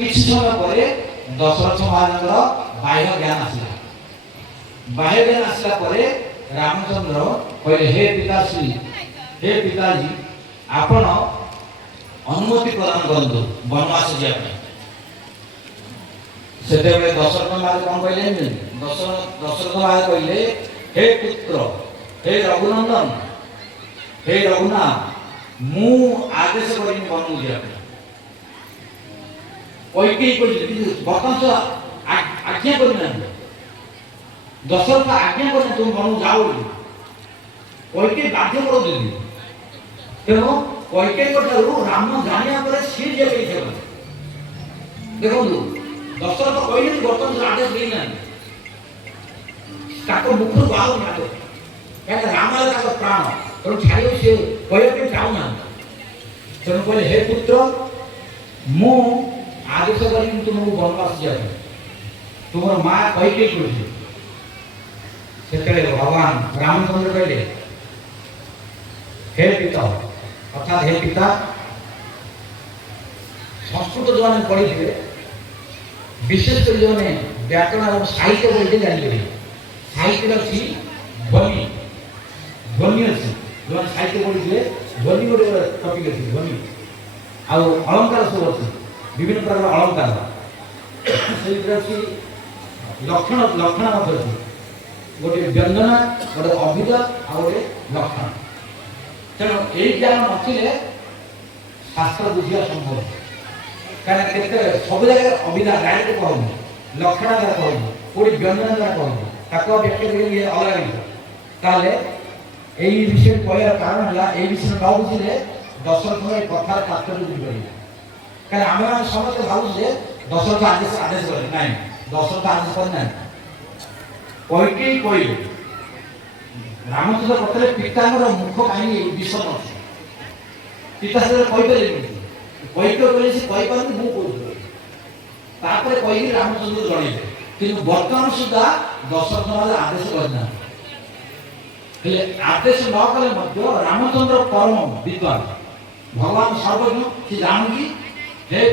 किसी समय पर दशरथ महाराज बाह्य ज्ञान आसला। बाह्य ज्ञान आसला परे रामचंद्र कहले हे पिताश्री हे पिताजी आपण अनुमति प्रदान करंतु वनवास जाय। सेते बेले दशरथ महाराज कोन कहले दशरथ महाराज कहले हे पुत्र हे रघुनंदन हे रघुनाथ मु आदेश करिन वनवास जाय। कैकेयी कहले बर्तमान तो आज्ञा करना दशरथ आज्ञा करना तुम वनवास जाओ। कैकेयी बाध्य कर देली तेणु कैकेयी राम जानिया पर सी जे देखो दशरथ कहले बर्तमान आदेश देना मुखर बाहर ना क्या राम प्राण तेणु छाड़ सी कहते चाहूना तेणु कहले हे पुत्र मु आदेश कर तुमको वनवास जाए तुम माँ कैकेयी कहते भगवान रामचंद्र कहले हे पिता अर्थात हे पिता संस्कृत जो मैंने पढ़ी थे विशेषकर जो व्याकरण और साहित्य पढ़ी जानते साहित्य अच्छी ध्वनि ध्वनि अच्छी जो साहित्य पढ़ी थे ध्वनि गोटे टपिक अच्छी ध्वनि आउ अलंकार सब अच्छी विभिन्न प्रकार अलंकार से लक्षण लक्षण अच्छी गोटे व्यंजना गोटे अभिधा आ गोटे लक्षण तेणु यही ज्ञान नथिले शास्त्र बुझिया संभव कहीं सब जगह अभिधा डायरेक्ट कहूँ लक्षण द्वारा कहूँ कोई व्यंजन द्वारा कहूँ ताको व्याख्या करेंगे अलग ताले यही विषय कहर कारण है विषय न बुझे दशरथ कथार तात्पर्य बुझीपर कहीं आम समस्त भावुँ दशरथ आदेश आदेश करें ना दशरथ आदेश करना कैकेयी कहले रामचंद्र पत्र पितांर मुख कहीं विषम अच्छे पिता से कैकेयी कहले से कहीपर मुझे कही रामचंद्र जन कि बर्तमान सुधा दशरथ महाराज आदेश करना आदेश न कले रामचंद्र परम विद्वान भगवान सर्वज्ञ से जानू कि